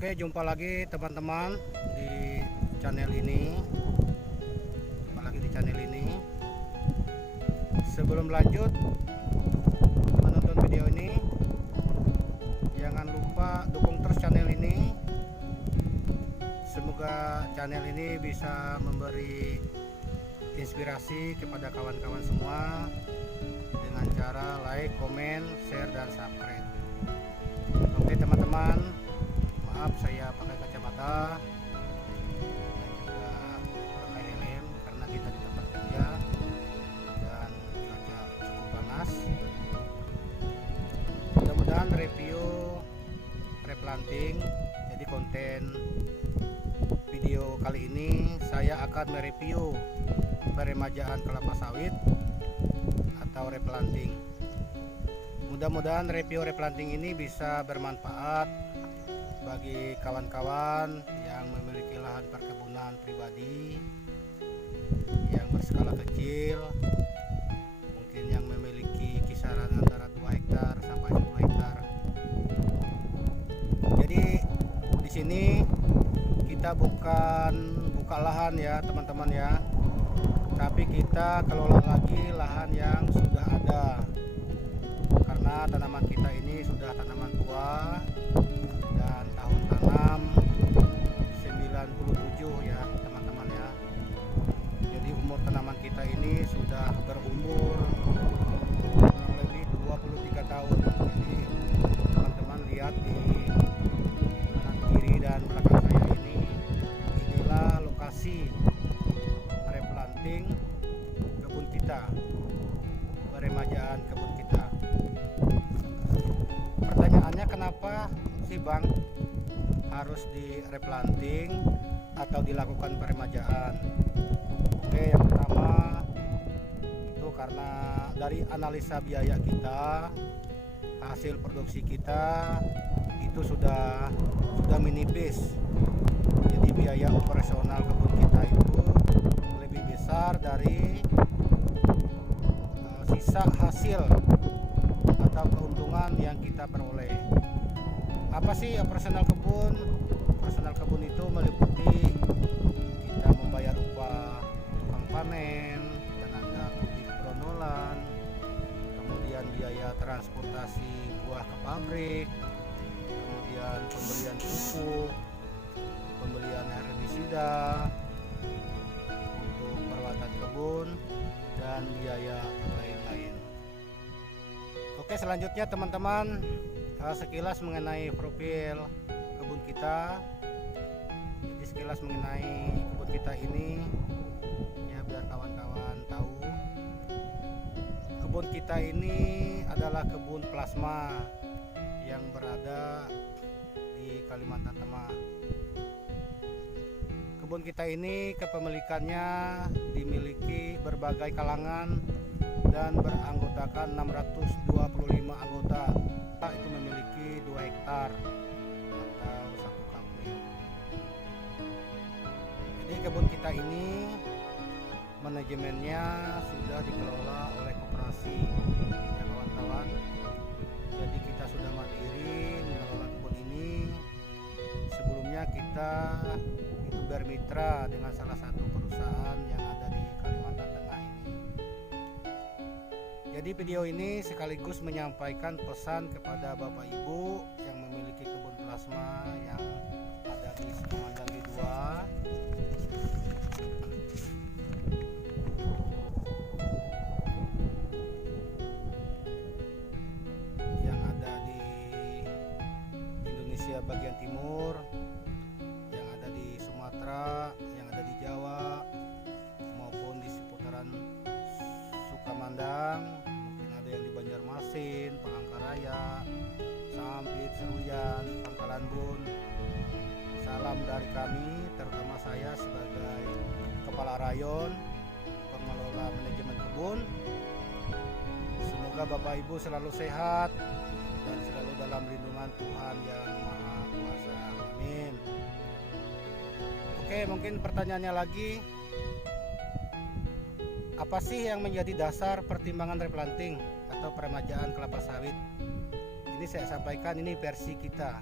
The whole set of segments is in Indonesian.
Oke, jumpa lagi teman-teman di channel ini. Sebelum lanjut menonton video ini, jangan lupa dukung terus channel ini. Semoga channel ini bisa memberi inspirasi kepada kawan-kawan semua dengan cara like, komen, share, dan subscribe. Oke teman-teman, maaf saya pakai kacamata dan juga pakai helm karena kita di tempat kerja dan cuaca cukup panas. Mudah-mudahan review replanting, jadi konten video kali ini saya akan mereview peremajaan kelapa sawit atau replanting. Mudah-mudahan review replanting ini bisa bermanfaat bagi kawan-kawan yang memiliki lahan perkebunan pribadi yang berskala kecil, mungkin yang memiliki kisaran antara 2 hektar sampai 10 hektar. Jadi di sini kita bukan buka lahan ya teman-teman ya, tapi kita kelola lagi lahan yang sudah ada, karena tanaman kita ini sudah tanaman tua dan tahun tanam 97 ya teman-teman ya. Jadi umur tanaman kita ini sudah berumur kurang lebih 23 tahun. Jadi teman-teman lihat di kanan kiri dan belakang saya ini, inilah lokasi replanting kebun kita, peremajaan kebun kita. Pertanyaannya, kenapa sih Bang harus di replanting atau dilakukan peremajaan? Oke, yang pertama itu karena dari analisa biaya kita, hasil produksi kita itu sudah menipis. Jadi biaya operasional kebun kita itu lebih besar dari sisa hasil atau keuntungan yang kita peroleh. Apa sih operasional kebun? Operasional kebun itu meliputi kita membayar upah tukang panen, tenaga kutip peronolan, kemudian biaya transportasi buah ke pabrik, kemudian pembelian pupuk, pembelian herbisida untuk perawatan kebun, dan biaya lain-lain. Oke, selanjutnya teman-teman, sekilas mengenai profil kebun kita. Jadi sekilas mengenai kebun kita ini ya, biar kawan-kawan tahu, kebun kita ini adalah kebun plasma yang berada di Kalimantan Tengah. Kebun kita ini kepemilikannya dimiliki berbagai kalangan dan beranggotakan 625 anggota. Itu memiliki 2 hektar atau 1 kapling. Jadi kebun kita ini manajemennya sudah dikelola oleh koperasi ya kawan-kawan. Jadi kita sudah mandiri mengelola kebun ini. Sebelumnya kita itu bermitra dengan salah satu perusahaan yang ada di Kalimantan Tengah ini. Jadi video ini sekaligus menyampaikan pesan kepada Bapak Ibu yang memiliki kebun plasma yang ada di Sukamajan 2. Yang ada di Indonesia bagian timur, yang ada di Sumatera, yang ada di Jawa, maupun di seputaran Sukamandang, mungkin ada yang di Banjarmasin, Palangkaraya, Sampit, Seruyan, Pangkalan Bun. Salam dari kami, terutama saya sebagai Kepala Rayon Pengelola Manajemen Kebun. Semoga Bapak Ibu selalu sehat dan selalu dalam lindungan Tuhan Yang Maha Kuasa. Amin. Oke, mungkin pertanyaannya lagi, apa sih yang menjadi dasar pertimbangan replanting atau peremajaan kelapa sawit? Ini saya sampaikan, ini versi kita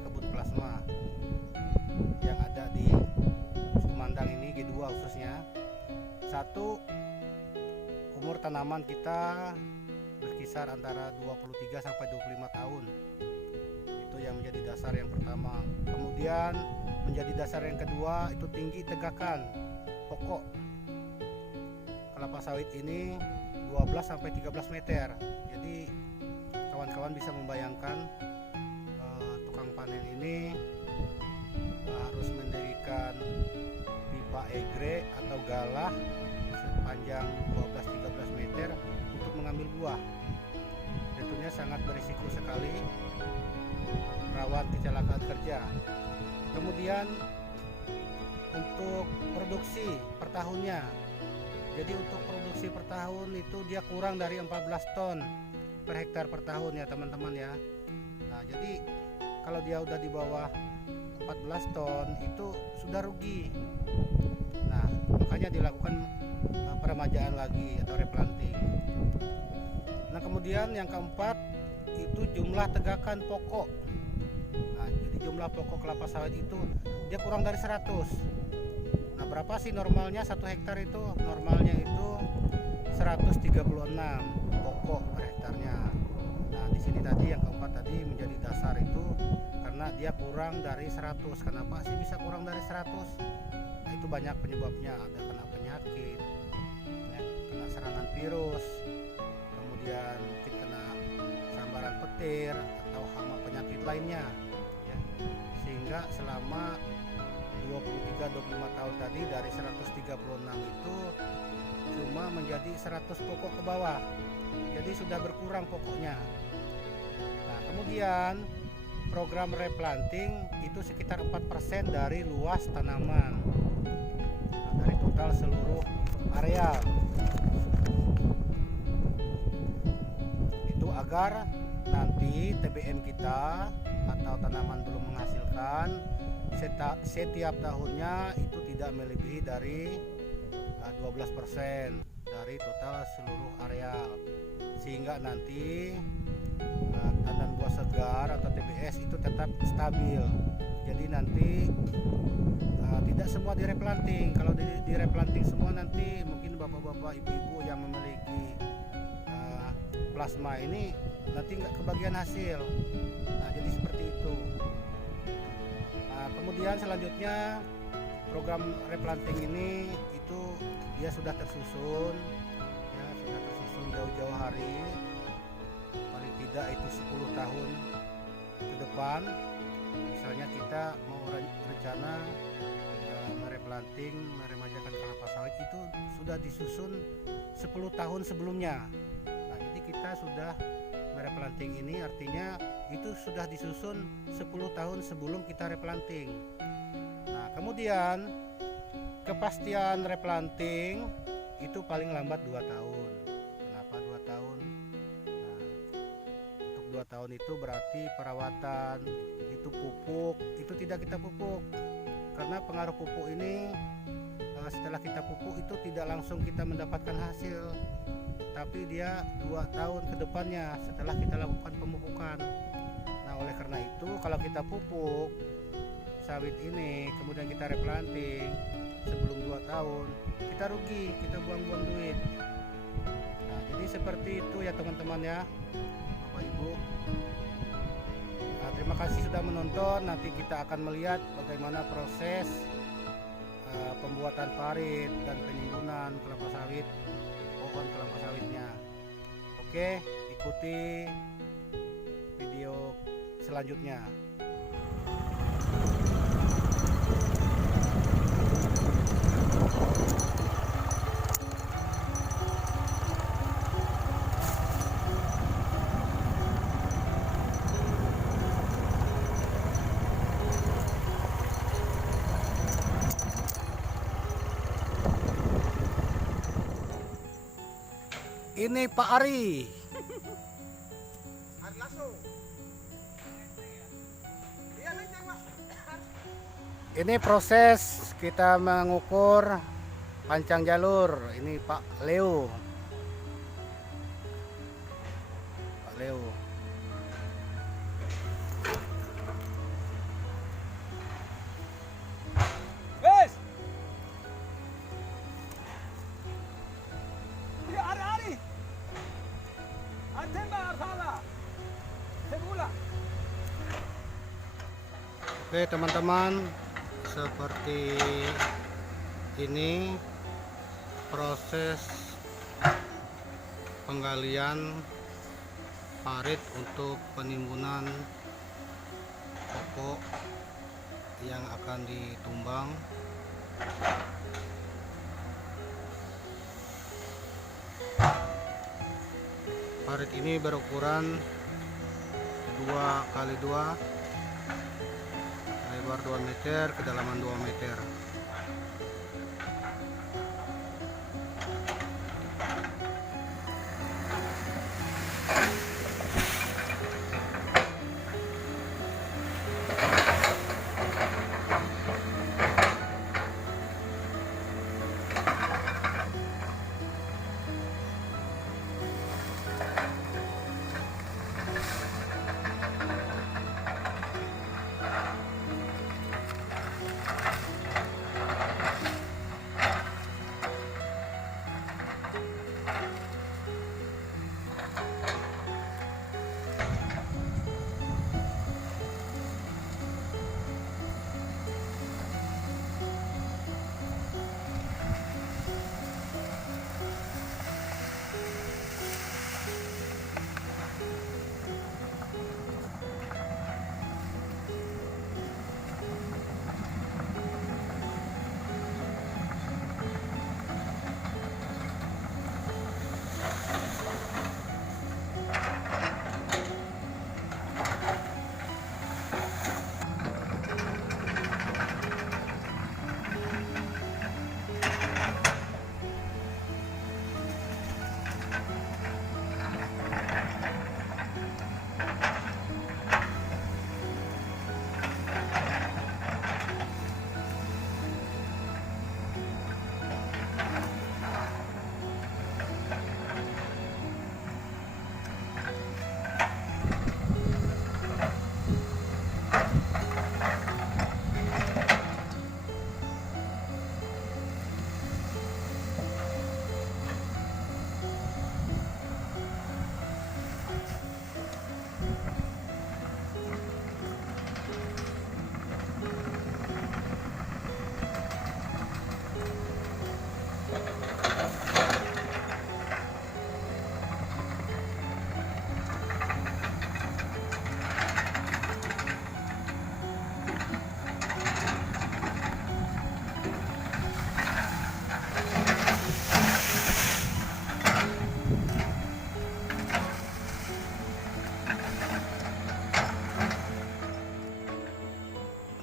kebun plasma yang ada di Sumandang ini, G2 khususnya. Satu, umur tanaman kita berkisar antara 23 sampai 25 tahun. Itu yang menjadi dasar yang pertama. Kemudian menjadi dasar yang kedua itu tinggi tegakan pokok kelapa sawit ini 12 sampai 13 meter. Jadi kawan-kawan bisa membayangkan tukang panen ini harus mendirikan pipa egre atau galah sepanjang 12-13 meter untuk mengambil buah. Tentunya sangat berisiko sekali, rawan kecelakaan kerja. Kemudian untuk produksi per tahunnya, jadi untuk produksi per tahun itu dia kurang dari 14 ton per hektar per tahun ya teman-teman ya. Nah jadi kalau dia udah di bawah 14 ton itu sudah rugi. Nah makanya dilakukan peremajaan lagi atau replanting. Nah kemudian yang keempat itu jumlah tegakan pokok. Nah jadi jumlah pokok kelapa sawit itu dia kurang dari 100. Nah berapa sih normalnya 1 hektar itu? Normalnya itu 136 pokok per hektarnya. Nah di sini tadi yang keempat tadi menjadi dasar itu karena dia kurang dari 100. Kenapa sih bisa kurang dari 100? Nah itu banyak penyebabnya, ada kena penyakit, ya, kena serangan virus, kemudian mungkin kena sambaran petir atau hama penyakit lainnya ya. Sehingga selama 23-25 tahun tadi dari 136 itu cuma menjadi 100 pokok ke bawah. Jadi sudah berkurang pokoknya. Nah kemudian program replanting itu sekitar 4% dari luas tanaman, nah, dari total seluruh areal. Itu agar nanti TBM kita atau tanaman belum menghasilkan setiap tahunnya itu tidak melebihi dari 12% dari total seluruh areal, sehingga nanti tandan buah segar atau TBS itu tetap stabil. Jadi nanti tidak semua direplanting. Kalau direplanting semua nanti mungkin bapak-bapak ibu-ibu yang memiliki plasma ini nanti nggak kebagian hasil. Nah jadi seperti itu. Kemudian selanjutnya program replanting ini itu dia sudah tersusun ya, sudah tersusun jauh-jauh hari, paling tidak itu 10 tahun ke depan. Misalnya kita mau rencana mereplanting, meremajakan kelapa sawit itu sudah disusun 10 tahun sebelumnya. Nah jadi kita sudah mereplanting ini artinya itu sudah disusun 10 tahun sebelum kita replanting. Nah kemudian kepastian replanting itu paling lambat 2 tahun. Kenapa 2 tahun? Nah, untuk 2 tahun itu berarti perawatan, itu pupuk, itu tidak kita pupuk. Karena pengaruh pupuk ini setelah kita pupuk itu tidak langsung kita mendapatkan hasil, tapi dia 2 tahun ke depannya setelah kita lakukan pemupukan. Nah oleh karena itu kalau kita pupuk sawit ini kemudian kita replanting sebelum 2 tahun, kita rugi, kita buang-buang duit. Nah jadi seperti itu ya teman-teman ya, Bapak Ibu. Nah, terima kasih sudah menonton. Nanti kita akan melihat bagaimana proses pembuatan parit dan penimbunan kelapa sawit, pohon kelapa sawitnya. Oke, ikuti video selanjutnya. Ini Pak Ari. Ini proses kita mengukur panjang jalur. Ini Pak Leo. Pak Leo. Oke teman-teman, seperti ini proses penggalian parit untuk penimbunan pokok yang akan ditumbang. Parit ini berukuran 2x2, lebar 2 meter, kedalaman 2 meter.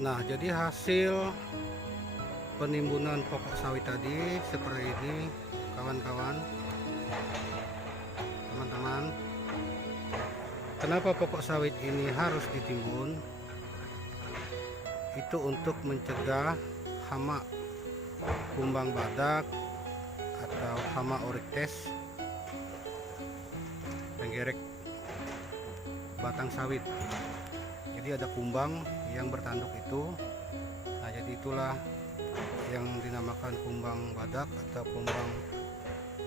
Nah, jadi hasil penimbunan pokok sawit tadi seperti ini, kawan-kawan, teman-teman. Kenapa pokok sawit ini harus ditimbun? Itu untuk mencegah hama kumbang badak atau hama oryctes penggerek batang sawit. Jadi ada kumbang yang bertanduk itu. Nah, jadi itulah yang dinamakan kumbang badak atau kumbang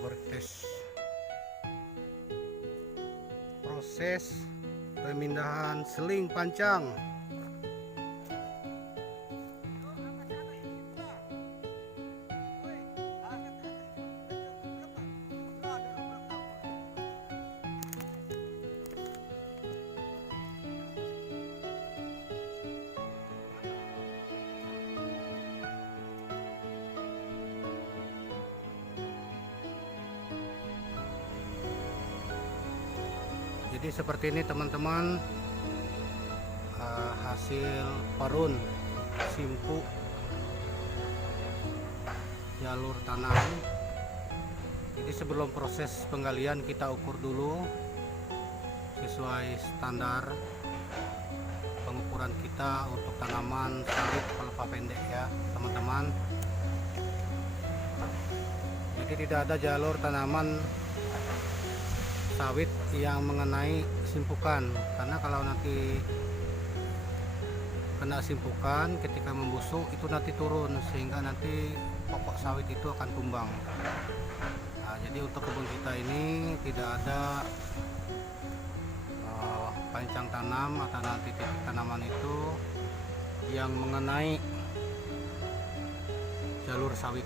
oryctes. Proses pemindahan seling pancang. Jadi seperti ini teman-teman, hasil parun simpu jalur tanam. Jadi sebelum proses penggalian kita ukur dulu sesuai standar pengukuran kita untuk tanaman sawit pelepah pendek ya teman-teman. Jadi tidak ada jalur tanaman sawit yang mengenai simpukan, karena kalau nanti kena simpukan ketika membusuk itu nanti turun sehingga nanti pokok sawit itu akan tumbang. Nah, jadi untuk kebun kita ini tidak ada rancang tanam atau nanti titik tanaman itu yang mengenai jalur sawit.